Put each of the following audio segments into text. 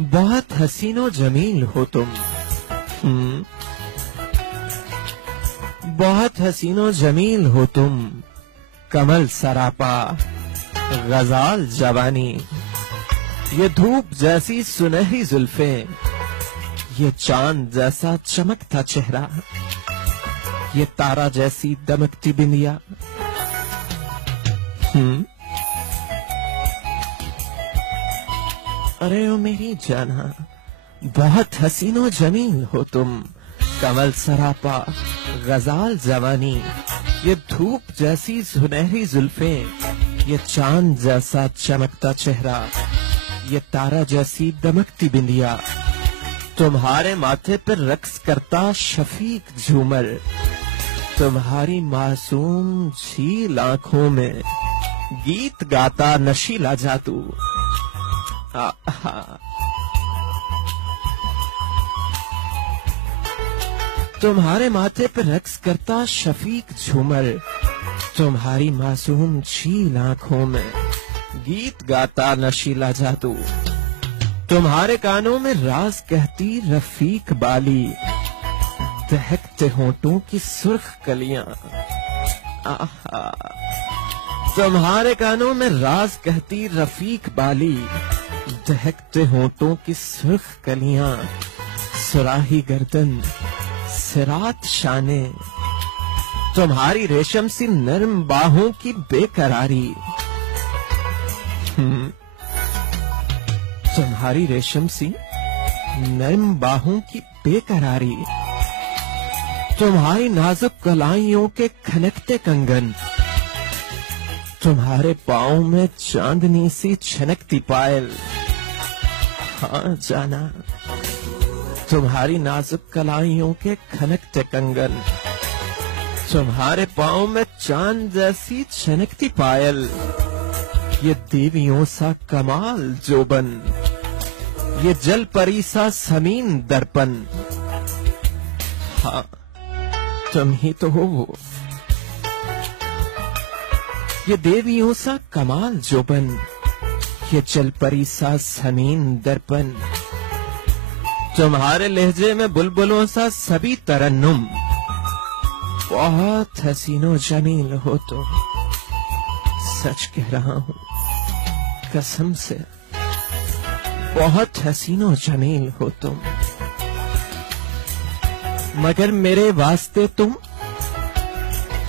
बहुत हसीनो जमील हो तुम। बहुत हसीनो जमील हो तुम, कमल सरापा गजाल जवानी। ये धूप जैसी सुनहरी जुल्फें, ये चांद जैसा चमकता चेहरा, ये तारा जैसी दमकती बिंदिया। अरे ओ मेरी जाना, बहुत हसीनो जमील हो तुम, कमल सरापा गजाल जवानी। ये धूप जैसी सुनहरी जुल्फें, ये चांद जैसा चमकता चेहरा, ये तारा जैसी दमकती बिंदिया। तुम्हारे माथे पर रक्स करता शफीक झूमर, तुम्हारी मासूम झील आंखों में गीत गाता नशीला जादू। तुम्हारे माथे पर रक्स करता शफीक झूमर, तुम्हारी मासूम झील आंखों में गीत गाता नशीला जादू। तुम्हारे कानों में राज कहती रफीक बाली, दहकते होंठों की सुर्ख कलियां। तुम्हारे कानों में राज कहती रफीक बाली, दहकते होंठों की सुर्ख कलियां। सुराही गर्दन सिरात शाने, तुम्हारी रेशम सी नर्म बाहों की बेकरारी। तुम्हारी रेशम सी नर्म बाहों की बेकरारी, तुम्हारी नाजुक कलाइयों के खनकते कंगन, तुम्हारे पाँव में चांदनी सी छनकती पायल। हाँ जाना, तुम्हारी नाजुक कलाइयों के खनकते कंगन, तुम्हारे पाँव में चांद जैसी छनकती पायल। ये देवियों सा कमाल जोबन, ये जल परी सा समीन दर्पण। हाँ तुम ही तो हो वो, ये देवियों सा कमाल जोबन, ये जल परी सा समीन दर्पण। तुम्हारे लहजे में बुलबुलों सा सभी तरन्नुम, बहुत हसीनो जमील हो तुम। सच कह रहा हूं कसम से, बहुत हसीनो जमील हो तुम, मगर मेरे वास्ते तुम।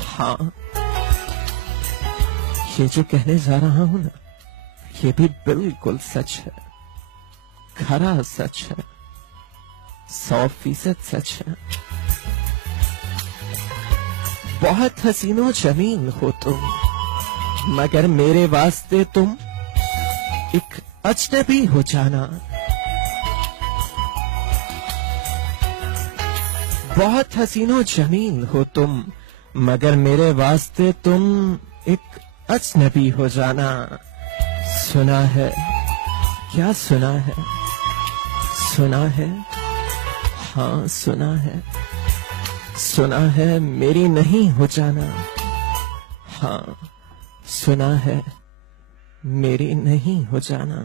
हाँ ये जो कहने जा रहा हूं ना, ये भी बिल्कुल सच है, खरा सच है, 100% सच है। बहुत हसीनो जमील हो तुम, मगर मेरे वास्ते तुम एक अजनबी हो जाना। बहुत हसीनो जमील हो तुम, मगर मेरे वास्ते तुम एक अजनबी हो जाना। सुना है क्या सुना है, सुना है हाँ सुना है, सुना है मेरी नहीं हो जाना। हाँ सुना है मेरी नहीं हो जाना।